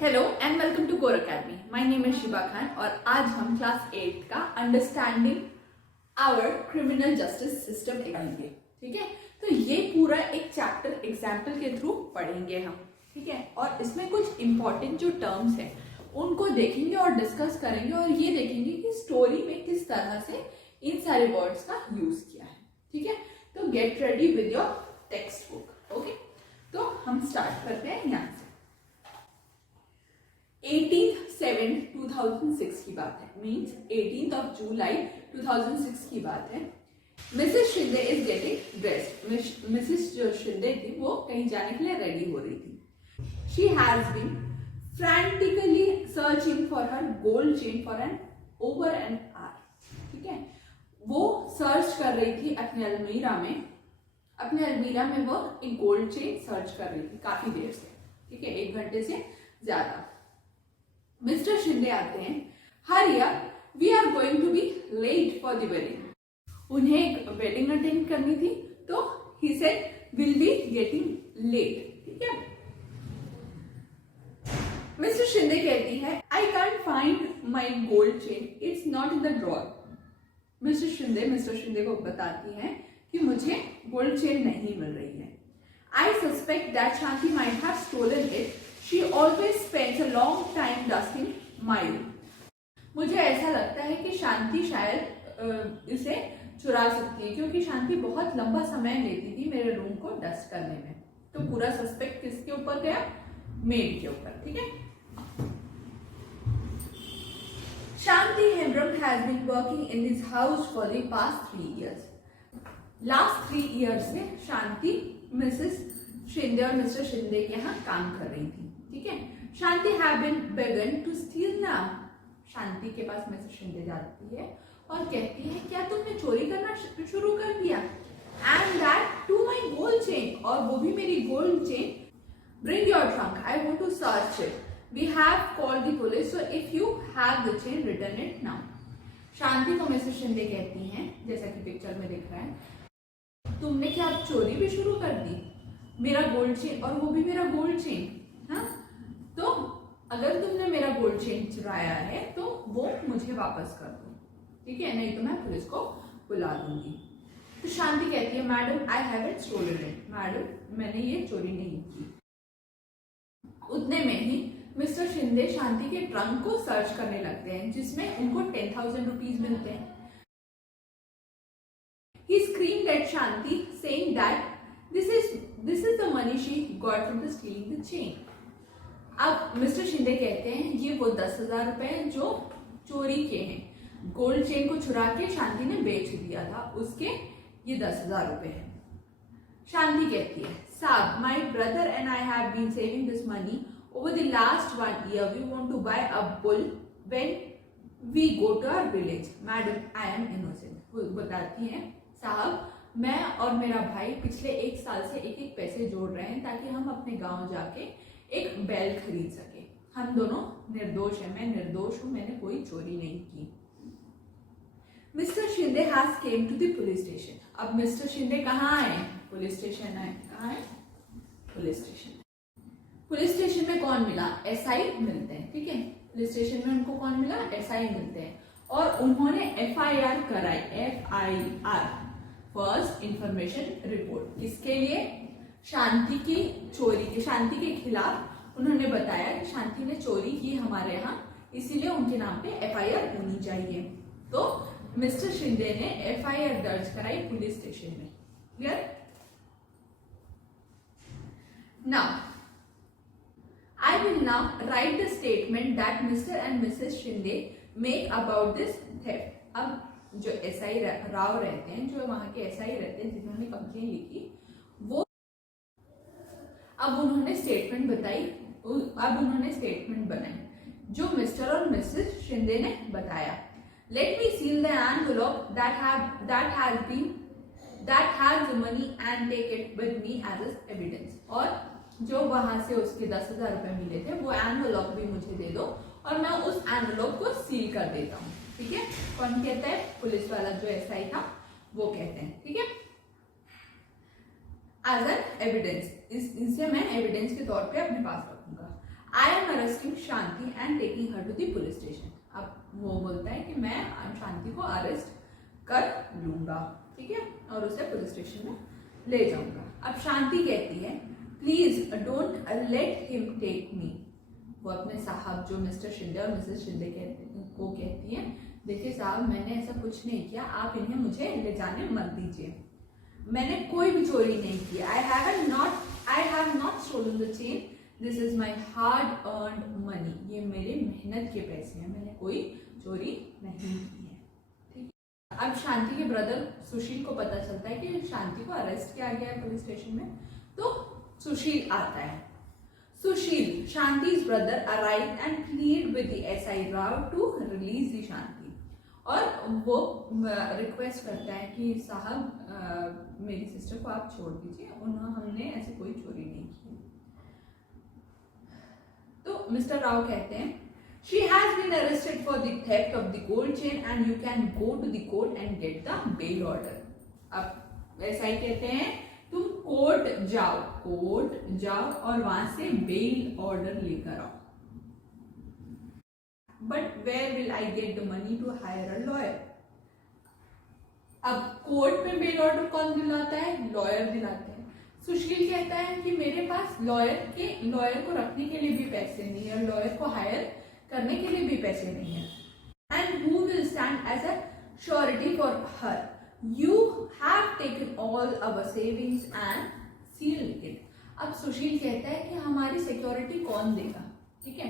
Hello and welcome to Core Academy. My name is Shiba Khan और आज हम क्लास 8 का understanding our criminal justice system पढ़ेंगे। ठीक है, तो ये पूरा एक चैप्टर एग्जाम्पल के थ्रू पढ़ेंगे हम। ठीक है, और इसमें कुछ इंपॉर्टेंट जो टर्म्स है उनको देखेंगे और डिस्कस करेंगे और ये देखेंगे कि स्टोरी में किस तरह से इन सारे वर्ड्स का यूज किया है। ठीक है, तो get ready with your text book. Okay, तो हम स्टार्ट करते हैं यहाँ से। 18/7/2006 की बात है, मीन्स 18 जुलाई 2006 की बात है। Mrs Shinde is getting dressed. Mrs जो शिंदे थी वो कहीं जाने के लिए रेडी हो रही थी। She has been frantically searching for her gold chain for over an hour. ठीक है, वो सर्च कर रही थी अपने अलमीरा में वो एक गोल्ड चेन सर्च कर रही थी काफी देर से। ठीक है, 1 घंटे से ज्यादा। मिस्टर शिंदे आते हैं। Hurry up, we are going to be late for the wedding. उन्हें एक वेडिंग अटेंड करनी थी, तो he said will be getting late. ठीक है, मिस्टर शिंदे कहती है I can't find my gold chain, it's not in the drawer. Mister Shinde को बताती है कि मुझे गोल्ड चेन नहीं मिल रही है। I suspect that Shanti might have stolen it, she always spends a long time dusting my room. मुझे ऐसा लगता है कि शांति शायद इसे चुरा सकती है, क्योंकि शांति बहुत लंबा समय लेती थी मेरे रूम को डस्ट करने में। तो पूरा सस्पेक्ट किसके ऊपर गया? मेड के ऊपर। ठीक है, Shanti Hembram has been working in this house for the past 3 years। Last 3 years में शांति मिसेस शिंदे और मिस्टर शिंदे के यहाँ काम कर रही थी। ठीक है, शांति हैव बीन बेगन टू स्टील नाउ। शांति के पास मिस्टर शिंदे जाती है और कहती है क्या तुमने चोरी करना शुरू कर दिया? And that too my gold chain, और वो भी मेरी gold chain. Bring your trunk, I want to search it, we have called the police, so if you have the chain return it now. Shanti को मिस्टर शिंदे कहती हैं, जैसा कि picture में दिख रहा है, तुमने क्या अब चोरी भी शुरू कर दी? मेरा गोल्ड चेन, और वो भी मेरा गोल्ड चेन। हाँ, तो अगर तुमने मेरा गोल्ड चेन चुराया है तो वो मुझे वापस कर दो। ठीक है, नहीं तो मैं पुलिस को बुला दूंगी। तो शांति कहती है madam I haven't stolen it, madam मैंने ये चोरी नहीं की। उतने में ही मिस्टर शिंदे शांति के ट्रंक को सर्च करने लगते हैं, जिसमें उनको 10,000 रुपीज मिलते हैं। He screamed at Shanti, saying that this is the money she got from the stealing the chain. अब मिस्टर शिंदे कहते हैं ये वो 10,000 रुपए जो चोरी के हैं, गोल्ड चेन को चुरा के शांति ने बेच दिया था, उसके ये 10,000 रुपए हैं। शांति कहती है साहब, my brother and I have been saving this money over the last 1 year. We want to buy a bull when we go to our village, madam I am innocent. वो बताती हैं साहब, मैं और मेरा भाई पिछले 1 साल से एक पैसे जोड़ रहे हैं ताकि हम अपने गांव जाके एक बैल खरीद सके। हम दोनों निर्दोष हैं, मैं निर्दोष हूं, मैंने कोई चोरी नहीं की। Mister Shinde has came to the police station. अब मिस्टर शिंदे कहाँ आए? पुलिस स्टेशन आए। कहाँ है? Police station. पुलिस स्टेशन में कौन मिला? एसआई मिलते हैं। ठीक है, पुलिस स्टेशन में उनको कौन मिला? एसआई मिलते हैं, और उन्होंने एफआईआर कराई। FIR, first information report. किसके लिए? शांति की चोरी के, शांति के खिलाफ उन्होंने बताया कि शांति ने चोरी की हमारे यहाँ, इसीलिए उनके नाम पे एफआईआर होनी चाहिए। तो मिस्टर शिंदे ने एफआईआर दर्ज कराई पुलिस स्टेशन में। Clear? Now I will now write the statement that Mr. and Mrs. Shinde make about this theft. अब जो एसआई राव रहते हैं, जो वहां के एसआई रहते हैं जिन्होंने कंप्लेन लिखी, वो अब उन्होंने स्टेटमेंट बनाई जो मिस्टर और मिसेस शिंदे ने बताया। Let me seal the envelope that has the money and take it with me as evidence. और जो वहां से उसके 10,000 रुपए मिले थे वो एनवेलॉप भी मुझे दे दो और मैं उस एनवेलॉप को सील कर देता हूँ। ठीक है, कौन कहता है? पुलिस वाला जो एसआई था वो कहते हैं। ठीक है, एज एन एविडेंस, इससे मैं एविडेंस के तौर पे अपने पास रखूंगा। I am arresting Shanti and taking her to the police station. अब वो बोलता है कि मैं शांति को अरेस्ट कर लूंगा, ठीक है, और उसे पुलिस स्टेशन में ले जाऊंगा। अब शांति कहती है please don't let him take me. वो अपने साहब जो मिस्टर शिंदे और मिसेस शिंदे को कहती है देखिए साहब, मैंने ऐसा कुछ नहीं किया, आप इन्हें मुझे ले जाने मत दीजिए, मैंने कोई भी चोरी नहीं की। I have not stolen the chain. This is my hard earned money. ये मेरे मेहनत के पैसे हैं, मैंने कोई चोरी नहीं की है, ठीक है। अब शांति के ब्रदर सुशील को पता चलता है कि शांति को अरेस्ट किया गया है पुलिस स्टेशन में, तो सुशील आता है। सुशील, शांति's brother, arrived and plead with the SI Rao to release the शांति, और वो रिक्वेस्ट करता है कि साहब मेरी सिस्टर को आप छोड़ दीजिए, हमने ऐसी कोई चोरी नहीं की। तो मिस्टर राव कहते हैं she has been arrested for the theft of the gold chain and you can go to the court and get the bail order. अब ऐसा ही कहते हैं तुम कोर्ट जाओ और वहां से बेल ऑर्डर लेकर आओ। But where will I get the money to hire a lawyer? अब कोर्ट में बेल ऑर्डर कौन दिलाता है? लॉयर दिलाते हैं। सुशील कहता है कि मेरे पास लॉयर को रखने के लिए भी पैसे नहीं है, लॉयर को हायर करने के लिए भी पैसे नहीं है। And who will stand as a surety for her? You have taken all our savings and sealed it. अब सुशील कहता है कि हमारी सिक्योरिटी कौन देगा, ठीक है,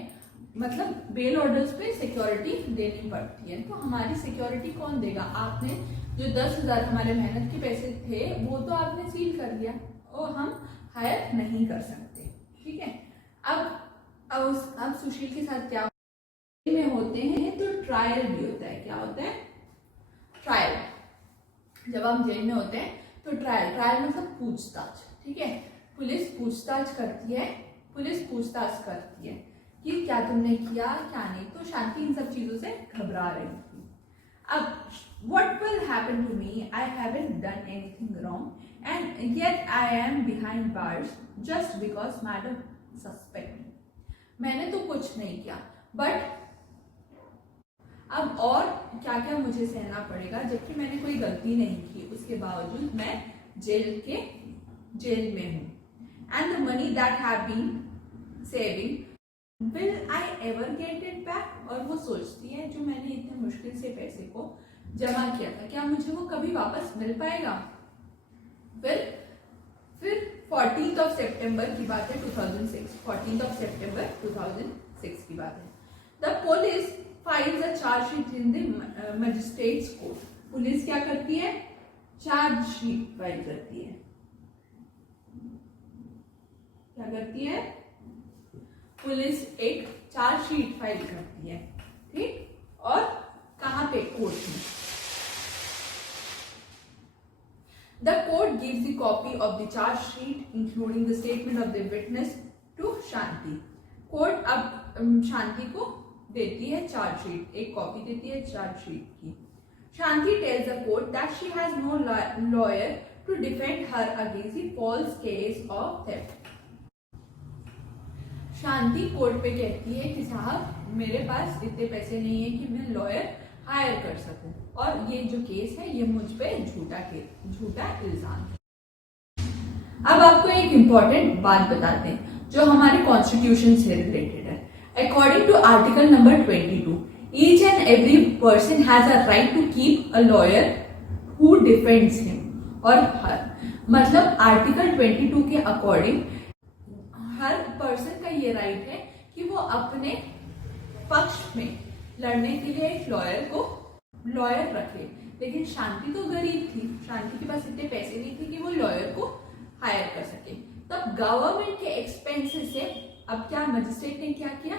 मतलब बेल ऑर्डर्स पे सिक्योरिटी देनी पड़ती है, तो हमारी सिक्योरिटी कौन देगा? आपने जो 10,000 हमारे मेहनत के पैसे थे वो तो आपने सील कर दिया और हम हायर नहीं कर सकते, ठीक है। अब सुशील के साथ क्या में होते हैं तो ट्रायल भी होता है। क्या होता है? ट्रायल। जब हम जेल में होते हैं तो ट्रायल मतलब पूछताछ, ठीक है। पुलिस पूछताछ करती है कि क्या तुमने किया क्या नहीं। तो शांति इन सब चीजों से घबरा रही थी। अब what will happen to me? I haven't done anything wrong and yet I am behind bars just because madam suspect me. मैंने तो कुछ नहीं किया, बट अब और क्या क्या मुझे सहना पड़ेगा, जबकि मैंने कोई गलती नहीं की, उसके बावजूद मैं जेल में हूँ। And the money that have been saving, will I ever get it back? और वो सोचती है जो मैंने इतने मुश्किल से पैसे को जमा किया था, क्या मुझे वो कभी वापस मिल पाएगा? फिर 14th of September की बात है 2006, 14th of September 2006 की बात है। The police files a charge sheet in the magistrates court. Police क्या करती है? चार्ज शीट फाइल करती है। क्या करती है? पुलिस एक चार्ज शीट फाइल करती है, ठीक। और कहां पे? कोर्ट में। The court gives the copy of the charge sheet including the statement of the witness to Shanti. Court अब शांति को देती है चार्ज शीट, एक कॉपी देती है चार्ज शीट की। शांति tells the court that she has no lawyer to defend her against the false case of theft. Shanti court पे कहती है कि साहब मेरे पास इतने पैसे नहीं है कि मैं लॉयर हायर कर सकूं, और ये जो केस है ये मुझ पे झूठा इल्जाम है। अब आपको एक इम्पॉर्टेंट बात बताते हैं जो हमारे कॉन्स्टिट्यूशन से रिलेटेड है। According to article number 22, each and every person has a right to keep a lawyer who defends him और हर। मतलब आर्टिकल 22 के अकॉर्डिंग हर पर्सन का ये राइट है कि वो अपने पक्ष में लड़ने के लिए एक लॉयर रखे। लेकिन शांति तो गरीब थी, शांति के पास इतने पैसे नहीं थे कि वो लॉयर को हायर कर सके। तब गवर्नमेंट के एक्सपेंसेस से अब क्या मजिस्ट्रेट ने क्या किया?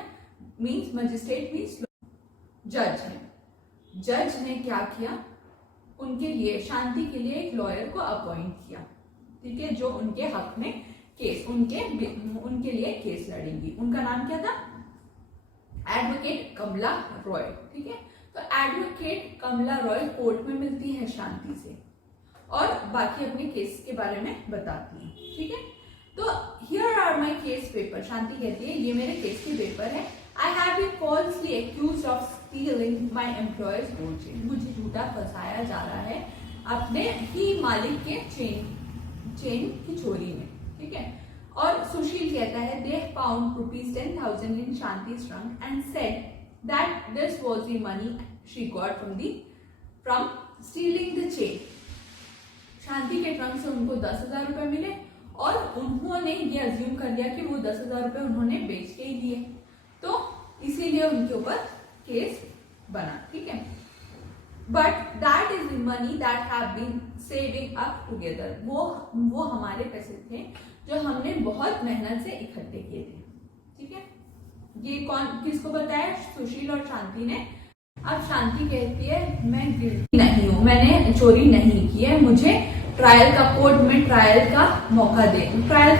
मजिस्ट्रेट मीन्स जज है। जज ने क्या किया? उनके लिए, शांति के लिए एक लॉयर को अपॉइंट किया, ठीक है, जो उनके हक में केस उनके लिए केस लड़ेंगी। उनका नाम क्या था? एडवोकेट कमला रॉय, ठीक है। तो एडवोकेट कमला रॉय कोर्ट में मिलती है शांति से और बाकी अपने केस के बारे में बताती है, ठीक है। तो here are my case paper, Shanti कहती है ये मेरे केस के पेपर है। I have been falsely accused of stealing my employer's gold chain, मुझे झूठा फंसाया जा रहा है अपने ही मालिक के चेन की चोरी में, ठीक है। और सुशील कहता है दे फाउंड ₹10,000 इन शांति's trunk and said that this was the money she got from stealing the chain. शांति के ट्रंक से उनको 10,000 रुपए मिले और उन्होंने ये अज्यूम कर लिया कि वो 10,000 रुपए उन्होंने बेच के ही दिए, तो इसीलिए उनके ऊपर केस बना, ठीक है। But that is the money that have been saving up together, वो हमारे पैसे थे जो हमने बहुत मेहनत से इकट्ठे किए थे, ठीक है। ये कौन किसको बताया? सुशील और शांति ने। अब शांति कहती है मैं गिल्टी नहीं हूं, मैंने चोरी नहीं की है, मुझे ट्रायल का कोर्ट में ट्रायल का मौका दे, ट्रायल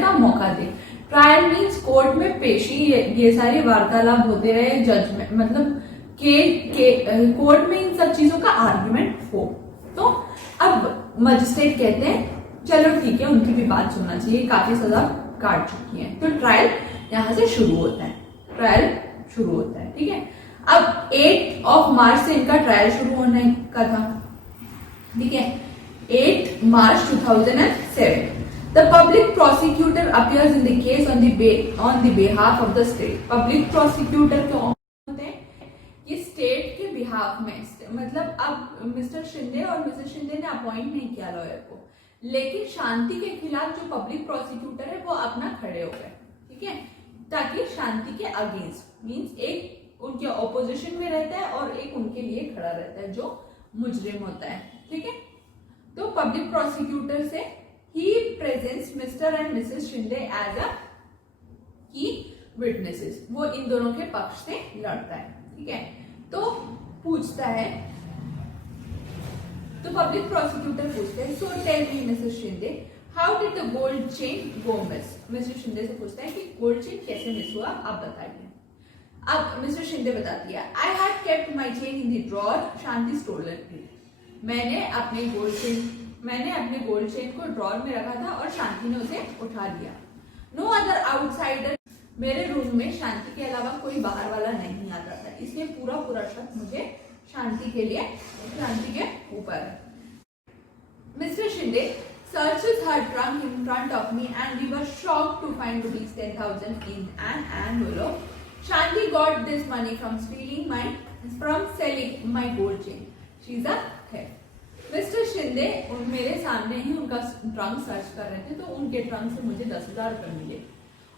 का मौका दे। ट्रायल मीन्स कोर्ट में पेशी, ये सारे वार्तालाप होते रहे, जजमेंट मतलब कोर्ट में इन सब चीजों का आर्ग्यूमेंट हो। तो अब मजिस्ट्रेट कहते हैं चलो ठीक है, उनकी भी बात सुनना चाहिए, काफी सजा काट चुकी है, तो ट्रायल यहाँ से शुरू होता है, ट्रायल शुरू होता है, ठीक है। अब 8 मार्च से इनका ट्रायल शुरू होने का था, ठीक है। 8 मार्च 2007 the public prosecutor appears in the case on the behalf of the state. public prosecutor कौन होते हैं? ये स्टेट के बिहाफ में, मतलब अब मिस्टर शिंदे और मिसेस शिंदे ने अपॉइंट नहीं किया लॉयर को, लेकिन शांति के खिलाफ जो पब्लिक प्रोसिक्यूटर है वो अपना खड़े हो गए, ठीक है, ताकि शांति के अगेंस्ट मींस एक उनके ऑपोजिशन में रहता है और एक उनके लिए खड़ा रहता है जो मुजरिम होता है, ठीक है। तो पब्लिक प्रोसिक्यूटर से he presents mister and Mrs Shinde as a key witnesses, वो इन दोनों के पक्ष से लड़ता है, ठीक है। तो पूछता है, तो पब्लिक प्रोसिक्यूटर पूछते हैं so tell me Mrs Shinde how did the gold chain go miss. Mrs Shinde से पूछता है कि गोल्ड चेन कैसे मिस हुआ, आप बताइए। अब मिस्टर शिंदे बताती है I had kept my chain in the drawer, Shanti stolen it. मैंने अपने गोल्ड चेन को ड्रॉर में रखा था और शांति ने उसे उठा लिया। नो अदर आउटसाइडर, मेरे रूम में शांति के अलावा कोई बाहर वाला नहीं आता था, इसलिए पूरा शक मुझे शांति के ऊपर है। Mister Shinde searches her trunk in front of me and we were shocked to find ₹10,000 in an envelope. Shanti got this money from selling my gold chain. She's a thief. Mister Shinde मेरे सामने ही उनका ट्रंक सर्च कर रहे थे, तो उनके trunk से मुझे 10,000 रुपए मिले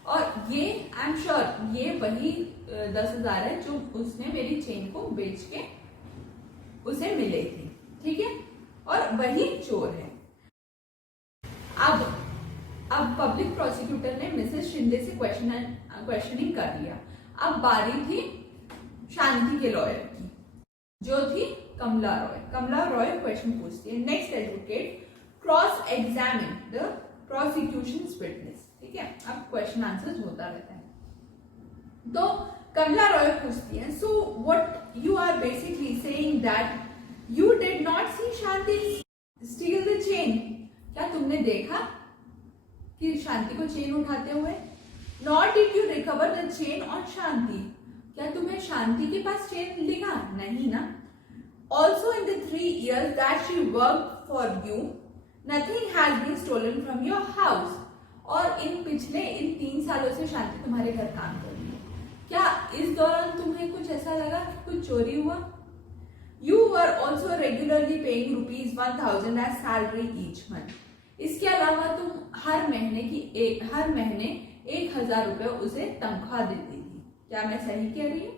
और ये आई एम श्योर ये वही 10,000 है जो उसने मेरी चेन को बेच के उसे मिले थे, ठीक है, और वही चोर है। अब पब्लिक प्रोसिक्यूटर ने मिसेस शिंदे से क्वेश्चनिंग कर लिया। अब बारी थी शांति के लॉयर की, जो थी कमला रॉय क्वेश्चन पूछती है। Next advocate cross examine the prosecutions witness, ठीक है। अब क्वेश्चन आंसर्स होता रहता है। तो कमला रॉय पूछती है so what you are basically saying that you did not see Shanti steal the chain, क्या तुमने देखा कि शांति को चेन उठाते हुए? Not did you recover the chain on Shanti, क्या तुम्हें शांति के पास चेन दिखा? नहीं ना। Also in the 3 years that she work for you nothing has been stolen from your house, और इन 3 सालों से शांति तुम्हारे घर काम कर रही है, क्या इस दौरान तुम्हें कुछ ऐसा लगा कि कुछ चोरी हुआ? You were also regularly paying ₹1,000 as salary each month. इसके अलावा तुम हर महीने 1,000 रुपए उसे तनख्वाह देती थी, क्या मैं सही कह रही हूँ?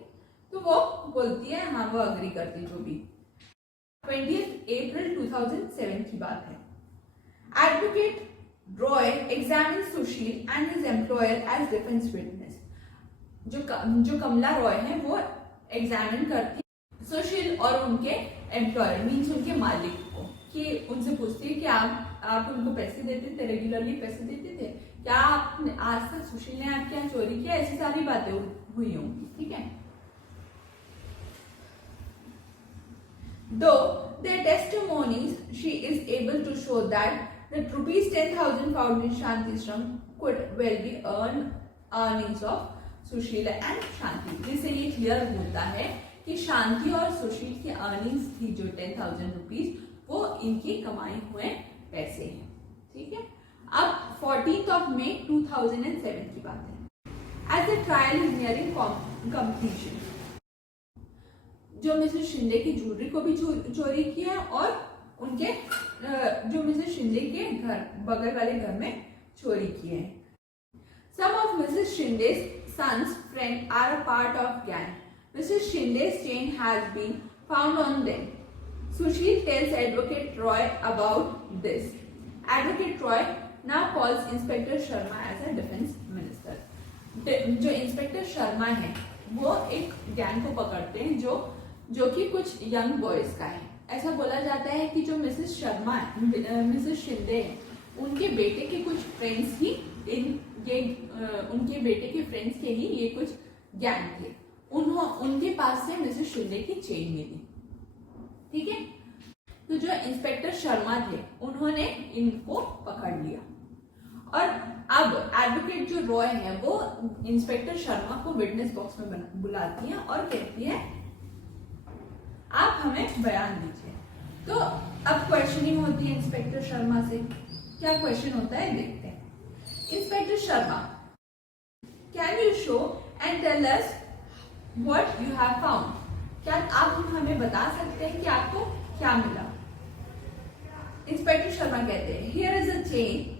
तो वो बोलती है हाँ, वो अग्री करती। जो भी 20th April 2007 की बात है। Advocate Roy examines Sushil and his employer as defense witness. जो कमला रॉय है वो एग्जामिन करती सुशील और उनके एम्प्लॉयर मीन्स उनके मालिक को, कि उनसे पूछती है कि आप उनको पैसे देते थे, रेगुलरली पैसे देते थे, क्या आपने आज तक सुशील ने आपके यहाँ चोरी किया? ऐसी सारी बातें हुई होंगी, ठीक है। Though their testimonies, she is able to show that that rupees 10,000 found in Shanti's trunk could well be earnings of Sushil and Shanti. जिससे ये क्लियर होता है कि शांति और सुशील की अर्निंग्स थी जो 10,000 रुपीज, वो इनकी कमाई हुए पैसे हैं। ठीक है, अब 14 मई 2007 की बात है। As the trial is nearing completion, जो मिसेस शिंदे की ज्वेलरी को भी चोरी किया है और उनके जो मिसेस शिंदे के घर बगल वाले घर में चोरी किए हैं। Some of Mrs. Shinde's son's friends are a part of gang. Mrs. Shinde's chain has been found on them. Sushil tells Advocate Roy about this. Advocate Roy now calls Inspector Sharma as a defense minister. जो inspector Sharma है वो एक gang को पकड़ते हैं जो कि कुछ यंग बॉयज का है। ऐसा बोला जाता है कि जो मिसेस शिंदे हैं उनके बेटे के कुछ फ्रेंड्स ही उनके बेटे के फ्रेंड्स के ही ये कुछ गैंग थे। उनके पास से मिसेस शिंदे की चेन मिली। ठीक है, तो जो इंस्पेक्टर शर्मा थे उन्होंने इनको पकड़ लिया और अब एडवोकेट जो रॉय है वो इंस्पेक्टर शर्मा को विटनेस बॉक्स में बुलाती है और कहती है आप हमें बयान दीजिए। तो अब क्वेश्चनिंग होती है इंस्पेक्टर शर्मा से। क्या क्वेश्चन होता है देखते हैं। Inspector Sharma, can you show and tell us what you have found? क्या आप हमें बता सकते हैं कि आपको क्या मिला? इंस्पेक्टर शर्मा कहते हैं here is a chain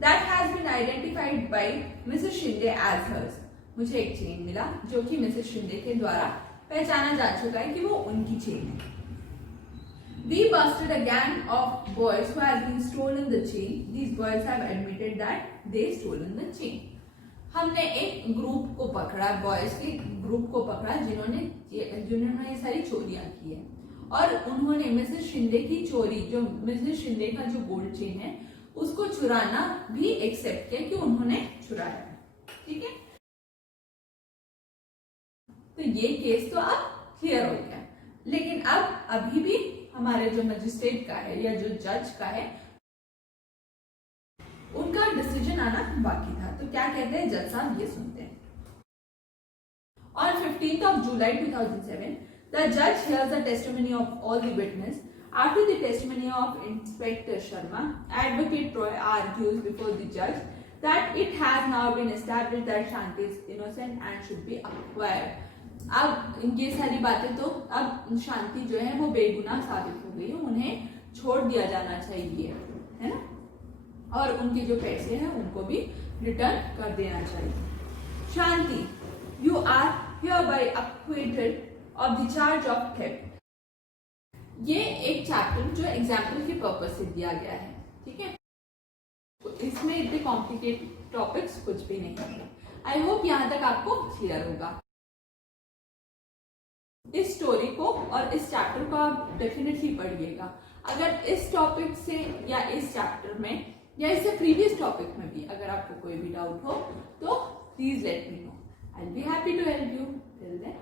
that has been identified by Mrs Shinde as hers. मुझे एक चेन मिला जो कि मिसेस शिंदे के द्वारा पहचाना जा चुका है कि वो उनकी चेन है। We busted a gang of boys who had been stolen the chain. These boys have admitted that they stolen the chain. हमने एक ग्रुप को पकड़ा, बॉयज के ग्रुप को पकड़ा जिन्होंने ये सारी चोरियां की है और उन्होंने मिसेस शिंदे की चोरी, जो मिसेस शिंदे का जो गोल्ड चेन है उसको चुराना भी एक्सेप्ट किया कि उन्होंने चुराया है। ठीक है, तो ये केस तो अब क्लियर हो गया, लेकिन अब अभी भी हमारे जो मजिस्ट्रेट का है या जो जज का है उनका डिसीजन आना बाकी था। तो क्या कहते हैं जज साहब, ये सुनते हैं। On 15th July 2007, the judge hears the testimony of all the witnesses. After the testimony of Inspector Sharma, Advocate Roy argues before the judge that it has now been established that Shanti is innocent and should be acquitted. अब ये सारी बातें तो अब शांति जो है वो बेगुनाह साबित हो गई है, उन्हें छोड़ दिया जाना चाहिए, है ना, और उनके जो पैसे हैं उनको भी रिटर्न कर देना चाहिए। Shanti, you are hereby acquitted of the charge of theft. ये एक चैप्टर जो एग्जाम्पल के पर्पज से दिया गया है। ठीक है, इसमें इतने कॉम्प्लिकेटेड टॉपिक्स कुछ भी नहीं है। आई होप यहाँ तक आपको क्लियर होगा। इस स्टोरी को और इस चैप्टर को आप डेफिनेटली पढ़िएगा। अगर इस टॉपिक से या इस चैप्टर में या इससे प्रीवियस टॉपिक में भी अगर आपको कोई भी डाउट हो तो please let me know. I will be happy to help you. Till then